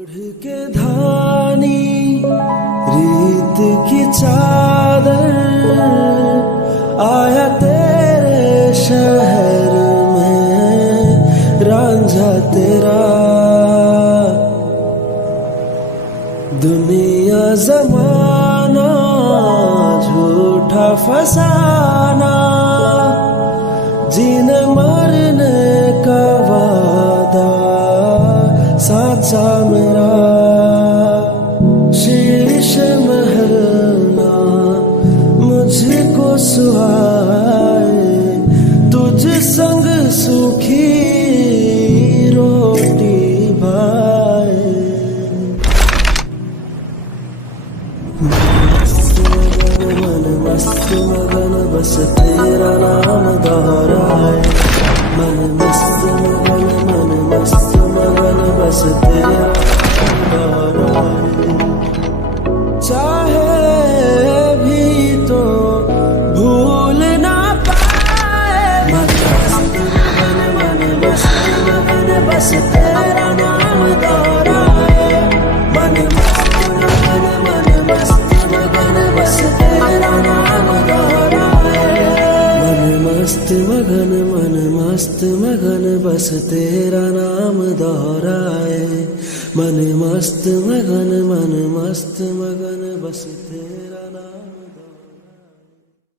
ओढ़ के धानी रीत की चादर आया तेरे शहर में रांझा तेरा। दुनिया जमाना झूठा फसाना, जीने मरने का वादा साचा मेरा। शीश महल ना मुझको सुहाए, तुझ संग सूखी रोटी भाए। मन मस्त मगन बस तेरा नाम दोहराए। मन मस्त मगन मन मस्त मगन बस तेरा नाम दोहराए। चाहे भी तो भूल ना पाए। मन मस्त मगन बस तेरा नाम दोहराए। मन मस्त मगन बस तेरा नाम दोहराए। मन मस्त मगन बस तेरा नाम दोहराए। मन मस्त मगन बस तेरा